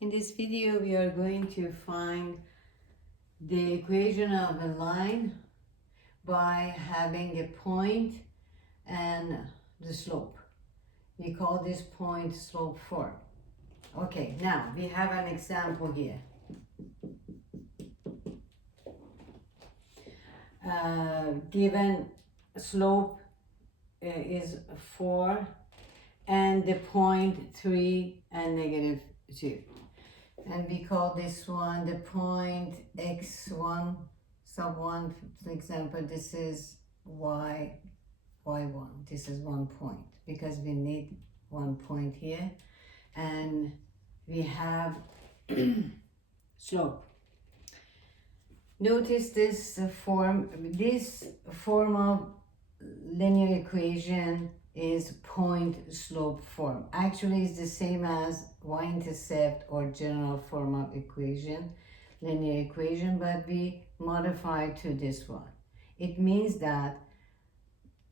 In this video, we are going to find the equation of a line by having a point and the slope. We call this point slope form. Okay, now we have an example here. Given slope is 4 and the point 3 and negative 2. And we call this one the point x1 sub 1. For example, this is y1. This is 1 point because we need 1 point here. And we have slope. Notice this form of linear equation is point slope form. Actually, it's the same as y-intercept or general form of equation, linear equation, but we modify to this one. It means that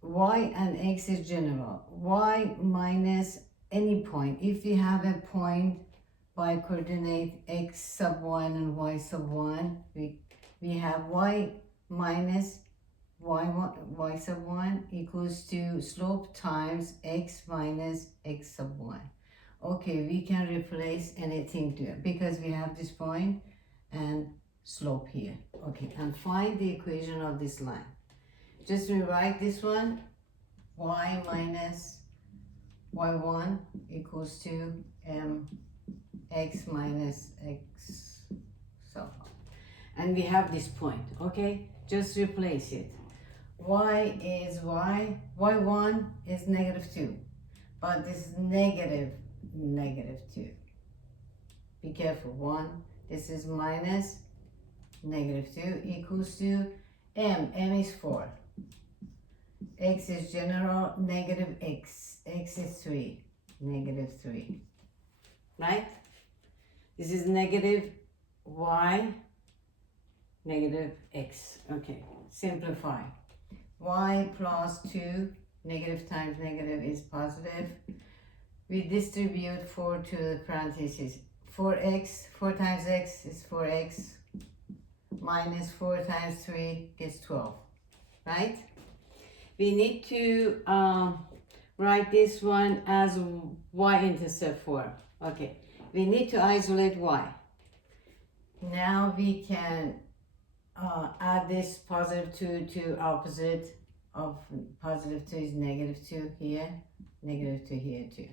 y and x is general. Y minus any point. If we have a point by coordinate x sub 1 and y sub 1, we have y minus y sub 1 equals to slope times x minus x sub 1. Okay, we can replace anything to it because we have this point and slope here. Okay, and find the equation of this line. Just rewrite this one. Y minus y1 equals to x minus x sub 1. And we have this point, okay? Just replace it. Y is y, y1 is negative 2, but this is negative 2. Be careful, 1, this is minus negative 2 equals to m is 4. X is general, negative x is 3, negative 3, right? This is negative y, negative x, okay, simplify. Y plus 2, negative times negative is positive. We distribute 4 to the parentheses. 4x, 4 times x is 4x, minus 4 times 3 is 12, right? We need to write this one as y-intercept form. Okay, we need to isolate y. Now we can add this positive 2 to opposite of positive 2 is negative 2 here, negative 2 here too,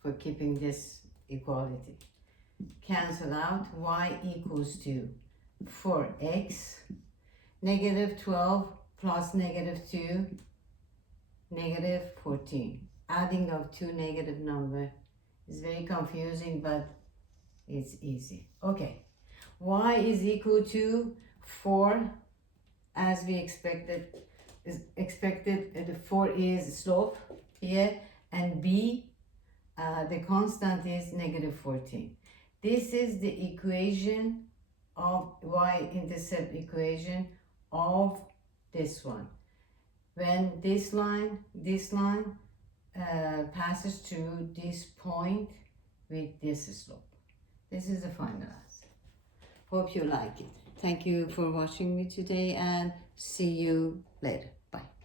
for keeping this equality. Cancel out, y equals to 4x, negative 12 plus negative 2, negative 14. Adding of two negative numbers is very confusing, but it's easy. Okay, y is equal to 4 as we expected. The 4 is slope here, and b, the constant is negative 14. This is the equation of y-intercept equation of this one. When this line passes through this point with this slope. This is the final answer. Hope you like it. Thank you for watching me today and see you later. Bye.